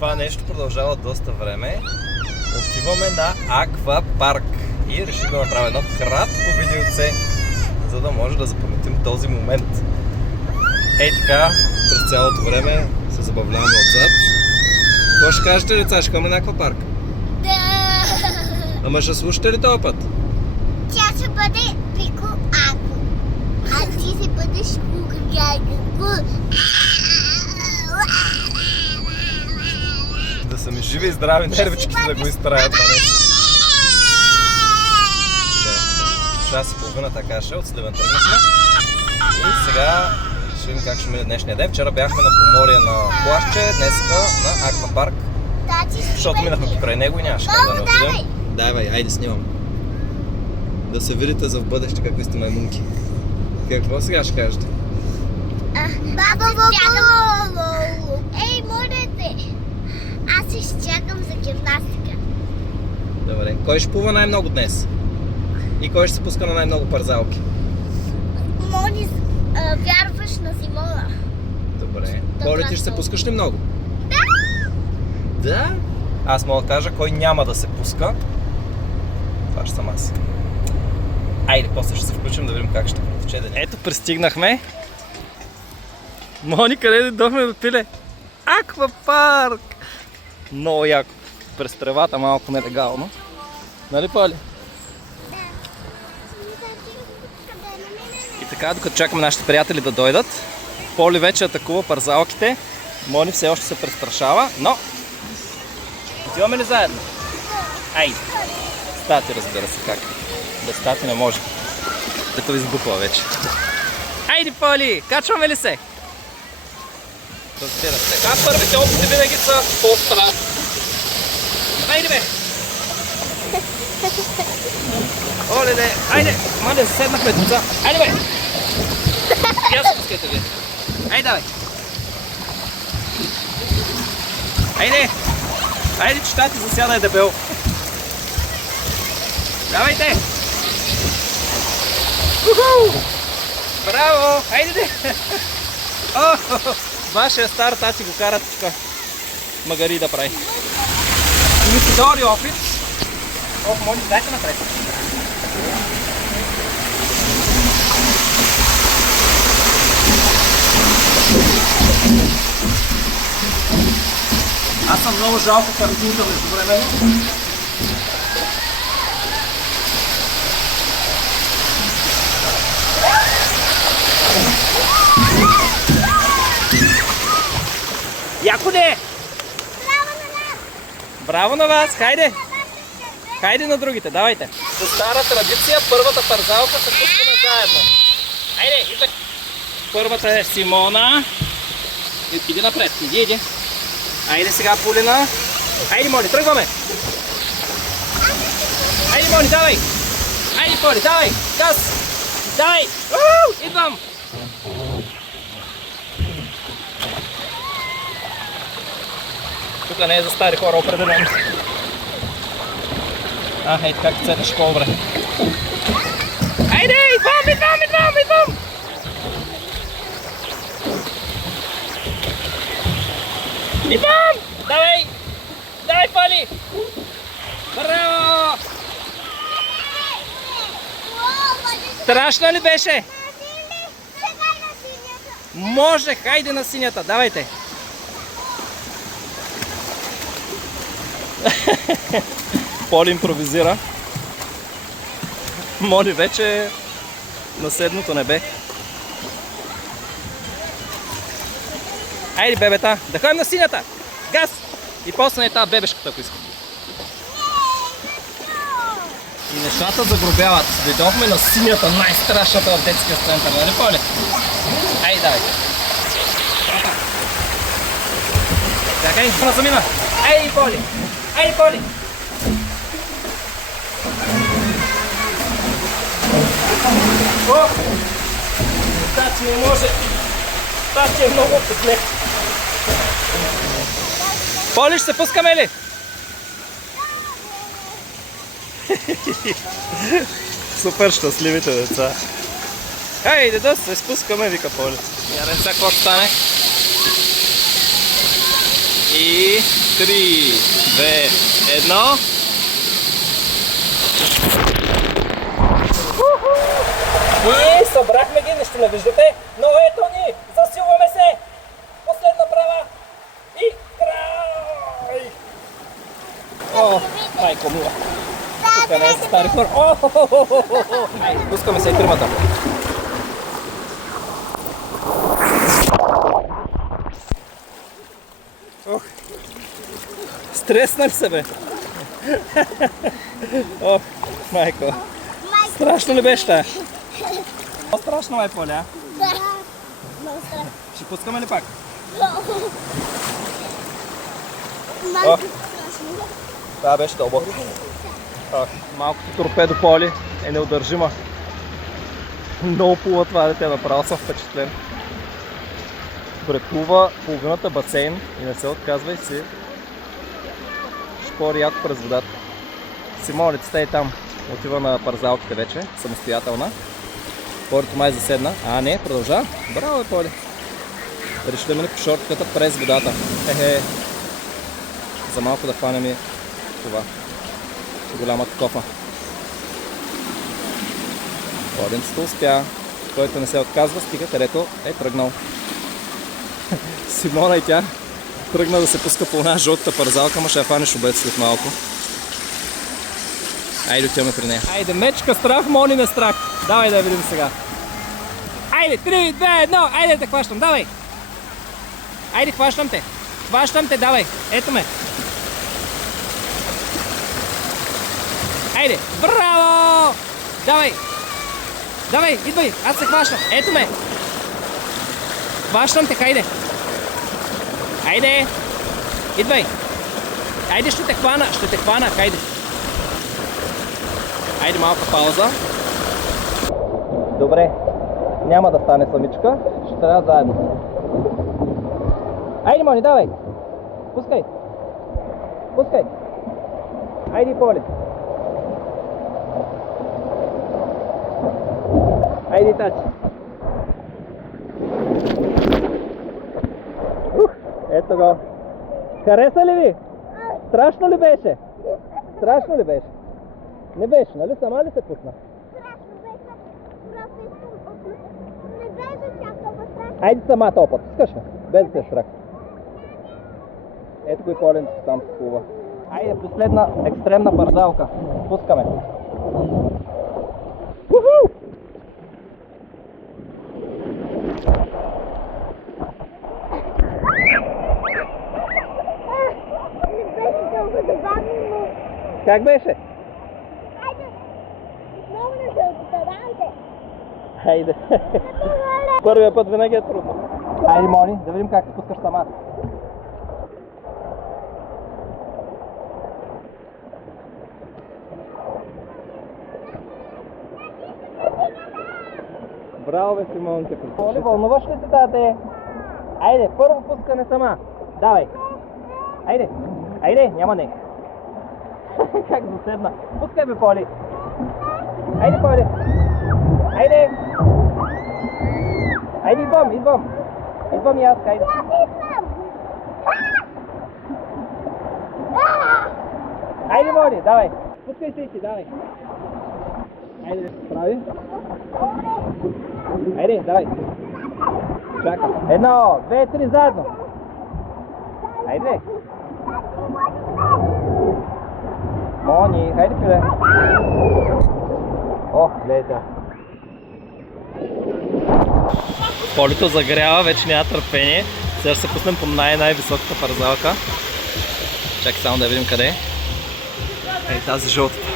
Това нещо продължава доста време. Отиваме на аквапарк и реших да направя едно кратко видеоце, за да може да запаметим този момент. Ей така, през цялото време се забавляваме отзад. Какво ще кажете, деца? Ще ходим на аквапарк? Да! Ама ще слушате ли този път? Тя ще бъде Пико Ако. А ти ще бъдеш Кука Гага. Да са ми живи и здрави нервичките да го изтраят това нещо. Да. Час и половина така ще от Сливен тръгнахме. И сега ще видим как ще мине днешния ден. Вчера бяхме на Поморие на плажче, днеска на аквапарк. Защото минахме покрай него и нямаше как да не отидем. Давай, айде снимам. Да се видите за в бъдеще какви сте маймунки. Какво сега ще кажете? Ей, морете! Аз ще чакам за гимнастика. Добре. Кой ще плува най-много днес? И кой ще се пуска на най-много парзалки? Мони, вярваш на Симона? Добре. Коля, ти ще се пускаш ли много? Да! Да? Аз мога да кажа кой няма да се пуска. Това ще съм аз. Айде, после ще се включим да видим как ще протече деня. Ето, пристигнахме. Мони, къде дойдохме да пиле? Аквапарк! Много яко. През тревата малко нелегално. Нали, Поли? И така, докато чакаме нашите приятели да дойдат, Поли вече атакува парзалките. Мони все още се престрашава, но... Отиваме ли заедно? Айде! Стати, разбира се, как. Без стати не може. Като избухва вече. Айде, Поли! Качваме ли се? Разбира се. Така, първите опити винаги са по-страшни. Айде, бе! Оле, де! Айде! Мале, седнахме деца. Айде, бе! Я се пускайте ви. Айде, давай! Айде! Айде, че тати засяда е дебел. Давайте! Уху! Браво! Айде, де! Вашия стар тати го карат тук магари да прави. И ми си дори опит. Ох, моли, дайте напред. Аз съм много жалко картинка междувременно. Яко не! Браво на вас! Хайде! Хайде на другите, давайте! По стара традиция, първата парзалка се пускаме заедно. Хайде, идвай! Първата е Симона. Иди напред, иди. Айде сега, Полина. Айде, Моли, тръгваме! Айде, Моли, давай! Айде, Поли, давай! Газ! Давай! Идвам! Тук не е за стари хора определено. Ей така цедаш по-добре. Айде, идвам! Идвам! Давай, Поли! Браво! Страшно ли беше? Може, хайде на синята, давайте! Поли импровизира. Моли вече на седмото небе. Айде, бебета, да ходим на синята! Газ! И после на тази бебешката, ако искам. И нещата загробяват. Дойдохме на синята, най-страшната в детския център, нали, Поли? Айде, давай. Чакай, на замина. Айде, Поли! Айде, Поли! О! Тати не може. Тати е много опитне. Поли, ще се пускаме ли? Супер щастливите деца. Хайде да се спускаме, вика Поли. Ярен сега какво ще стане. И 3, 2, 1. И събрахме ги, нищо не виждате, но ето ни, засилваме се. Последна права и край. О, майко мила. Тук не е за стари хора. Пускаме се и тримата. Ох, стресна ли се, бе? Ох, майко. Страшно ли беше тая? Страшно, май, Поля. Да. Много страшно. Ще пускаме ли пак? Малко страшно. Това беше дълбоко. Малкото торпедо Поли е неудържима. Много плува това дете, направо съм впечатлен. Преплува половината басейн и не се отказва и си шпори яко през водата. Симолицата е там. Отива на парзалките вече, самостоятелна. Полито май заседна. А, не, продължава. Браво, Поли. Реши да мине по шортката през водата. Хе-хе. За малко да хванем и това. Голямата кофа. Полинцето успя. Който не се отказва, стига където е тръгнал. Симона и тя тръгна да се пуска по една жълтата парзалка, ма ще я фанеш обед след малко. Айде, отиваме при нея. Айде, мечка страх, моли ме страх. Давай да я видим сега. Айде, 3, 2, 1, айде да те хващам, давай. Айде, хващам те. Хващам те, давай. Ето ме. Айде, браво! Давай. Давай, идвай, аз се хващам. Ето ме. Хващам те, хайде. Айде. Идвай. Айде, ще те хвана, хайде. Айде, малка пауза. Добре, няма да стане самичка, ще трябва заедно. Айде, Мони, давай! Пускай! Пускай! Айде, Поли! Айде, Тачи! Ето го! Хареса ли ви? Страшно ли беше? Страшно ли беше? Не беше, нали? Сама ли се пусна? Страшно беше. Просто искам. Не беше чакала страшно. Айде самата опът, скаш ме, без да се страх. Ето го и Поленцето там се плува. Айде, последна екстремна парзалка. Пускаме. Уху! Не беше толкова забавно, но... Как беше? Айде. Много не се отпадайте. Хайде. Първия път винаги е трудно. Хайде, Мони, да видим как се пускаш сама. Браво, бе, Симонте. Моли, вълнуваш ли се, тате? Айде, първо пускане сама. Давай. Айде. Айде, няма не. Как заседна. Пускай, бе, Поли. Айде, Поли. Айде! Айде, идвам! Идвам и аз, хайде! Айде, Мони, давай! Пускай се и ти, давай! Айде да се справи! Айде, давай! Чакай! 1, 2, 3, заедно! Айде! Мони, хайде, пиле! О, гледай! Полето загрява, вече няма търпение. Сега ще се пуснем по най-високата парзалка. Чакай само да видим къде е. Ей, тази жълтата.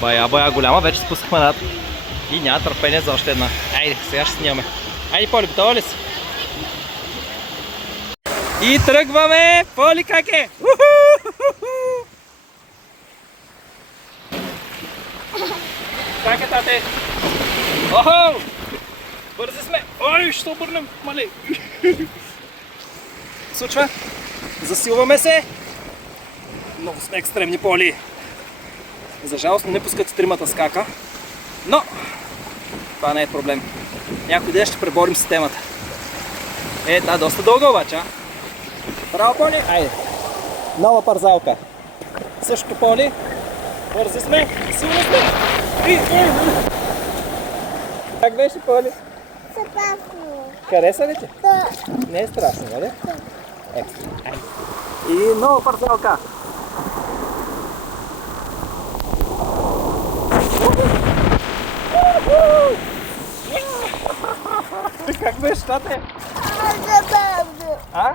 Бая голяма, вече спускахме над. И няма търпение за още една. Айде, сега ще снимаме. Айде, Поли, готова ли си? И тръгваме! Поли, как е? Как е, тате? Охо! Бързи сме! Ой, ще обърнем! Малей! Случва? Засилваме се! Много сме екстремни, Поли! За жалост не пускат стримата скака, но това не е проблем. Някой ден ще преборим системата. Е, да, доста дълго обаче, а? Браво, Поли! Айде! Нова парзалка. Също Поли. Бързи сме. Силни сме. Как беше, Поли? Страшно. Хареса ли ти? Да. Не е страшно, нали? Екстра. И нова парзалка. Как беше, тате? Забавно. А?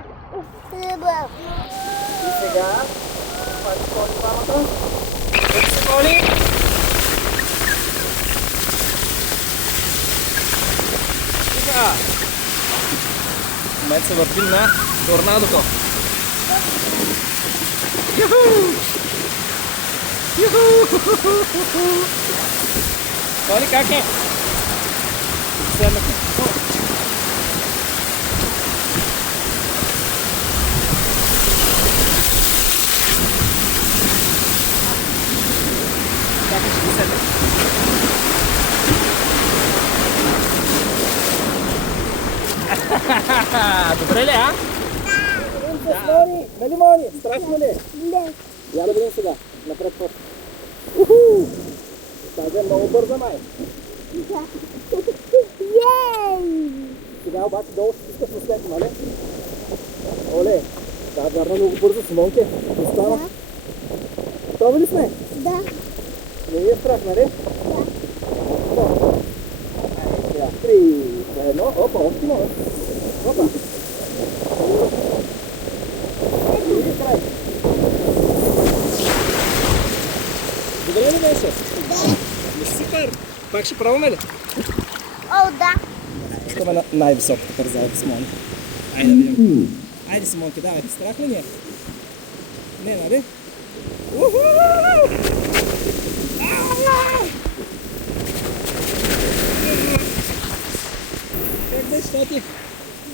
Забавно. И сега, пак Поли двамата. Бързи, Поли. Сега. В момента се въртим на торнадото. Юху! Юху! Поли, как е? Седнахме. Как ще ги седнем? Добре ли, а? Да. Мони! Нали, Мони? Страшно ли? Не. Я да видим сега. Напред път. Уху! Тази е много бърза, май. Ей! Сега обаче долу ще искаш на след, нали? Оле! Тази върна много бързо, Симонке. Остава. Готови ли сме? Да. Не ви е страх, нали? Да. Сега, 3, 2, 1, опа, още може. Опа. И край. Добре ли беше? Да. Супер! Пак ще пробваме ли? О, да. Искаме на най-високата парзалка с Моника. Айде да видим. Айде, Симонке, давай. Страх ли ни е? Не, нали? Как беше, тати?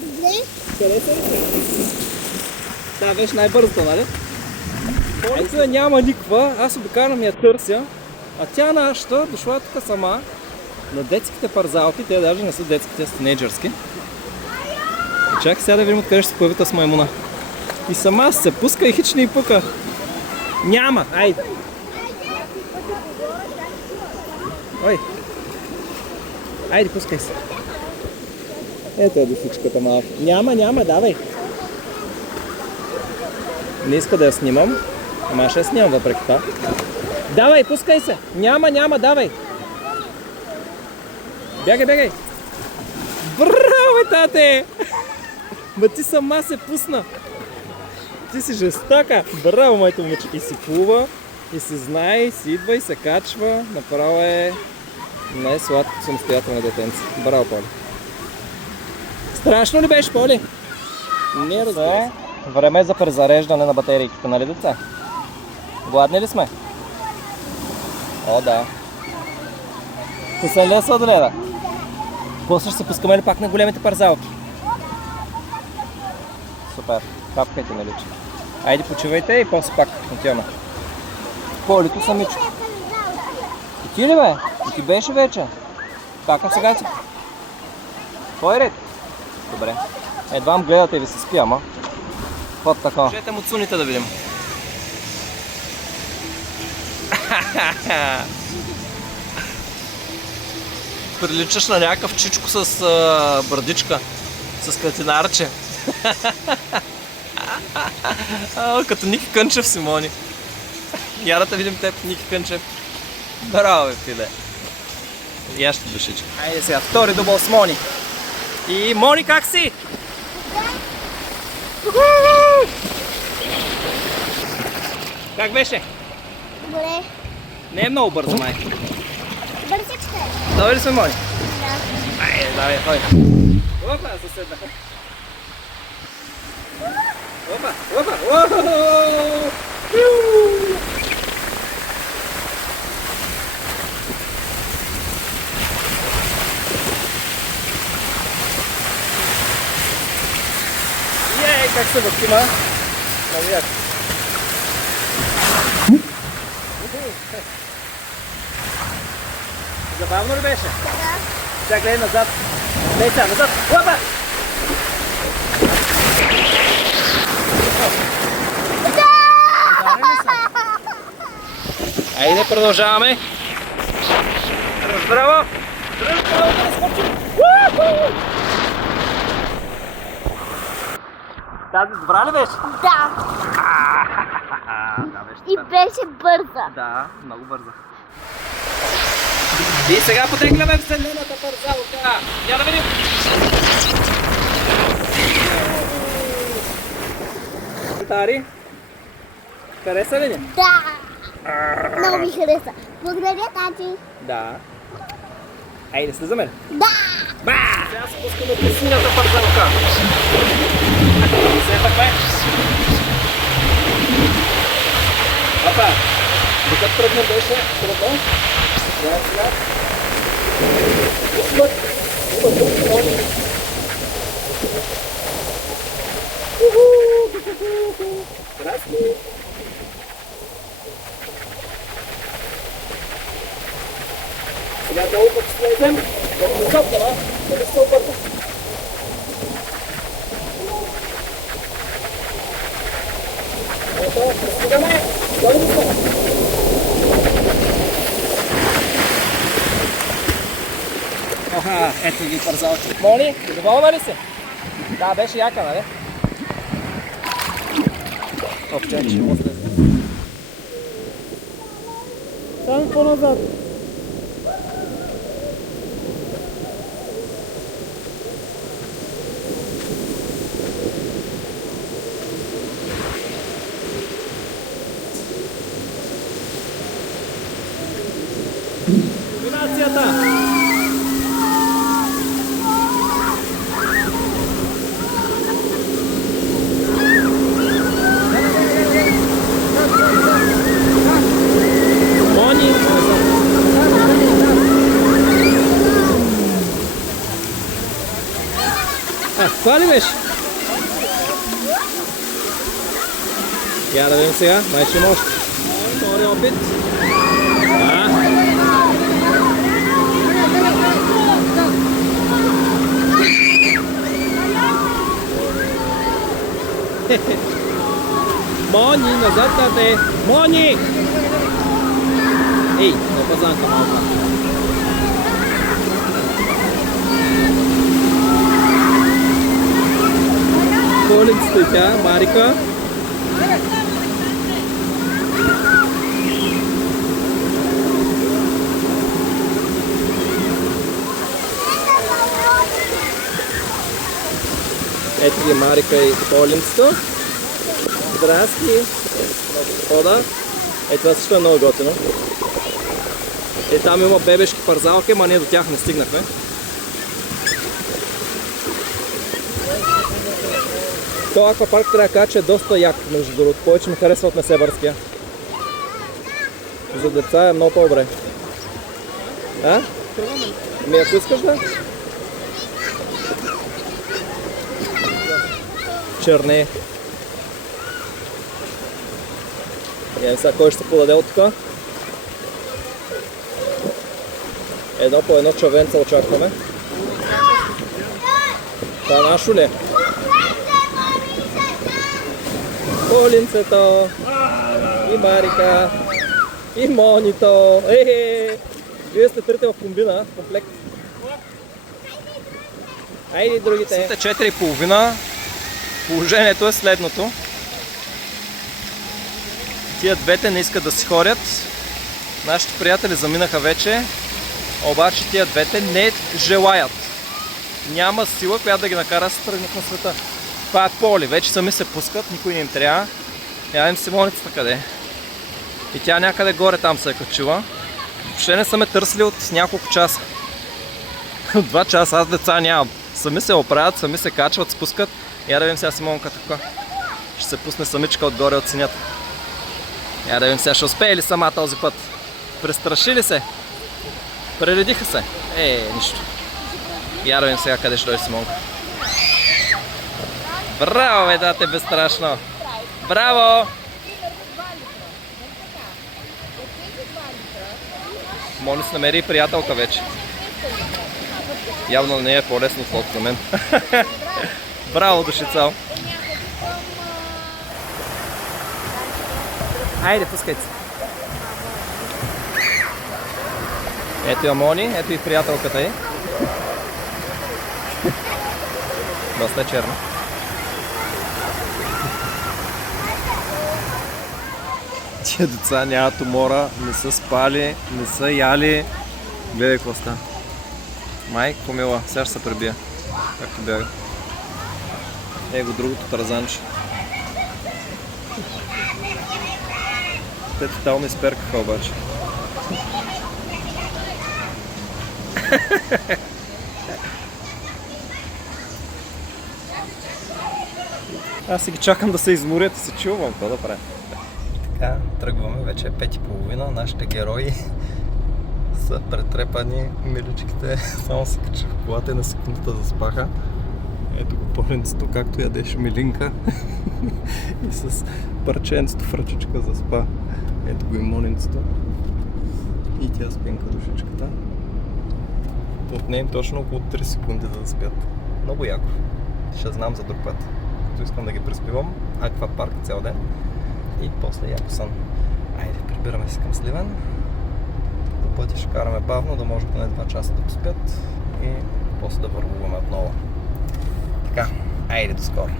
Добре. Хареса ли се? Да, беше най-бързата, нали? Полица няма никаква, аз обикалям я търся, а тя нашата дошла тук сама на детските парзалки, те даже не са детски, те са тинейджърски. Чакай сега да видим откъде ще се появи с маймуна. И сама се пуска и хич не й пука. Няма, айде. Ой. Айде, пускай се. Ето е душичката малко. Няма, давай. Не иска да я снимам, ама ще я снимам въпреки това. Давай, пускай се! Няма, давай! Бягай! Браво, тате! Ма ти сама се пусна! Ти си жестока! Браво, моето момиче! И си плува, и си знае, и си идва, и се качва. Направо е най-сладкото самостоятелно детенце. Браво, Поли! Страшно ли беше, Поли? Не разбира. Време е за презареждане на батерийките, нали, деца? Гладни ли сме? О, да. Късен ли е сладоледа? После ще се пускаме ли пак на големите парзалки? Супер. Капкайте, нали? Айде, почивайте и после пак отиваме. Полито самичко. И ти ли, бе? И ти беше вече? Как на сега си? Кой ред? Добре. Едвам гледате и ви се спи, ама. Вот така. Кажете му цуните да видим. Приличаш на някакъв чичко с брадичка. С катинарче. Като Ники Кънчев, Симони. Я да видим теб, Ники Кънчев. Браво, бе, пиле. Ящи душичка. Айде сега, втори дубъл с Мони. И Мони, как си? Как беше? Добре. Не е много бързо, май. Бързичка е. Давай ли сме, Мони? Да. Айде, давай, хой. Опа, заседнаха. Опа. Ей, как се въртима? Навияк. Забавно ли беше? Да. Сега гледай назад. Гледай сега, назад. Опа! Да! Продължаваме. Здраво! Здраво да скочим! Тази добра ли беше? Да. И беше бърза. Да, много бърза. И сега потегляме вселената парзалка. Я да видим. Тари, хареса ли ни? Да. Много ми хареса. Благодаря, тати. Да. Айде, слизаме ли? Да. Сега се пускаме по синята парзалка. Сепахме. Опа! Докато тръгна беше трудно. Сега сега. Смък! Красни! Сега долу пък слезем. Много високо, да? Дали се обърна? Ето, пристигаме. Долу сме. Оха, ето ги парзалки. Моли, доволна ли си? Да, беше яка, нали? Оп, чакай, ще мога слезем. Само по-назад. Комбинацията! Мони! Това ли беше? Я да видим сега, май ще има още. Втори опит. Мони, назад даде! Мони! Ей, на пазанка малка. Колин стои тя, Марика. Ето ги Марика и Колинцето. Здрасти! Хода. Това също е много готино. Там има бебешки парзалки, ама ние до тях не стигнахме. Това аквапарк трябва да кажа, че е доста як, между другото. Повече ми харесва от Несебърския. За деца е много по-добре. А? Ами ако искаш да? Черне. Сега кой ще се подаде от тук? Едно по едно чавенца очакваме. Това нашо ли? Колинцето! И Марика! И Монито! Вие сте трите в комбина, комплект. Айде другите! 4:30. Положението е следното. Тия двете не искат да си ходят. Нашите приятели заминаха вече, обаче тия двете не желаят. Няма сила, която да ги накара да се тръгнат на света. Това е Поли, вече сами се пускат, никой не им трябва. Я им Симоницата къде. И тя някъде горе там се е качила. Въобще не са ме търсили от няколко часа. 2 часа, аз деца нямам. Сами се оправят, сами се качват, спускат. Я да видим сега Симонка така. Ще се пусне самичка отгоре от синята. Я да видим сега, ще успее ли сама този път? Престрашили се? Прередиха се? Нищо. Я да видим сега къде ще дойде Симонка. Браво, бе, да, те безстрашно! Браво! Мони се намери приятелка вече. Явно не е по-лесно от за мен. Браво, душицал! Айде, пускайте се. Ето и Амони, ето и приятелката й. Доста е черна. Тия деца нямат умора, не са спали, не са яли. Гледай какво става. Майко мила, сега ще се пребия. Както бяга. Его другото тарзанче. Те тотално изперкаха обаче. Аз си ги чакам да се изморят и се чувам. Какво да правя? Така, тръгваме. Вече е 5:30. Нашите герои са претрепани. Миличките само се качи в колата и на секундата заспаха. Ето го пълненцето, както ядеше Милинка. И с парченцето в ръчичка заспа. Ето го и Монинцето. И тя спинка душичката. Отне им точно около 3 секунди да заспят. Много яко. Ще знам за друг път. Като искам да ги преспивам. Аквапарк цял ден. И после яко сън. Айде, прибираме се към Сливен. По пътя ще караме бавно, да може поне 2 часа да поспят. И после да вървуваме отново. Така, айде до скоро.